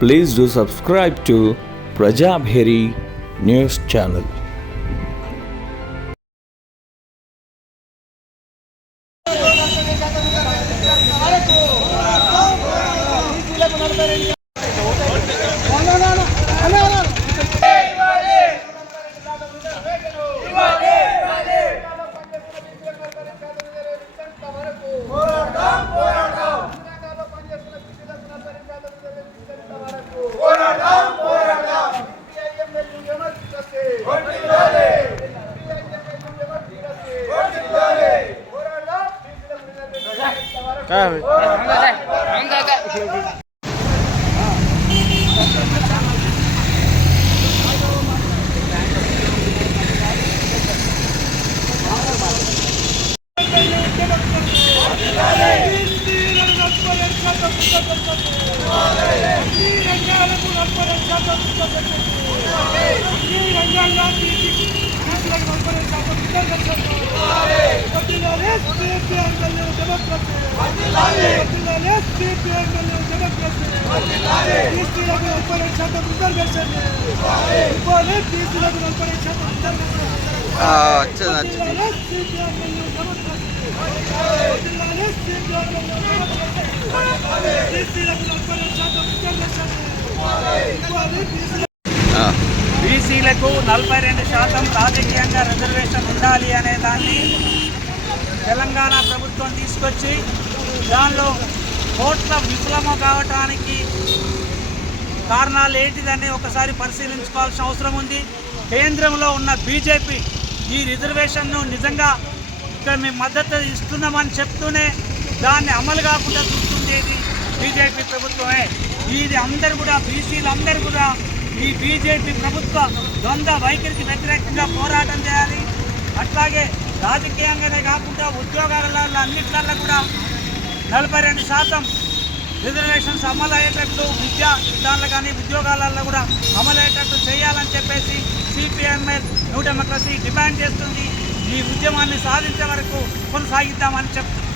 Please do subscribe to Prajabheri News Channel. బీసీలకు 42% రాజకీయంగా reservation ఉండాలి అనే దాన్ని తెలంగాణ ప్రభుత్వం తీసుకొచ్చి దానిలో కోట్ల విఫలము కావటానికి కారణాలు ఏంటిదని ఒకసారి పరిశీలించుకోవాల్సిన అవసరం ఉంది. కేంద్రంలో ఉన్న బీజేపీ ఈ రిజర్వేషన్ను నిజంగా ఇక్కడ మేము మద్దతు ఇస్తున్నామని చెప్తూనే దాన్ని అమలు కాకుండా చూస్తుండేది బీజేపీ ప్రభుత్వమే. ఇది అందరూ కూడా బీసీలందరూ కూడా ఈ బీజేపీ ప్రభుత్వ ద్వంద్వ వైఖరికి వ్యతిరేకంగా పోరాటం చేయాలి. అట్లాగే రాజకీయంగానే కాకుండా ఉద్యోగాలలో అన్నిట్లలో కూడా 42% రిజర్వేషన్స్ అమలు అయ్యేటట్లు విద్యా విధానాలు కానీ ఉద్యోగాలలో కూడా అమలు అయ్యేటట్లు చేయాలని చెప్పేసి సిపిఎంఎల్ న్యూ డెమోక్రసీ డిమాండ్ చేస్తుంది. ఈ ఉద్యమాన్ని సాధించే వరకు కొనసాగిద్దామని చెప్తుంది.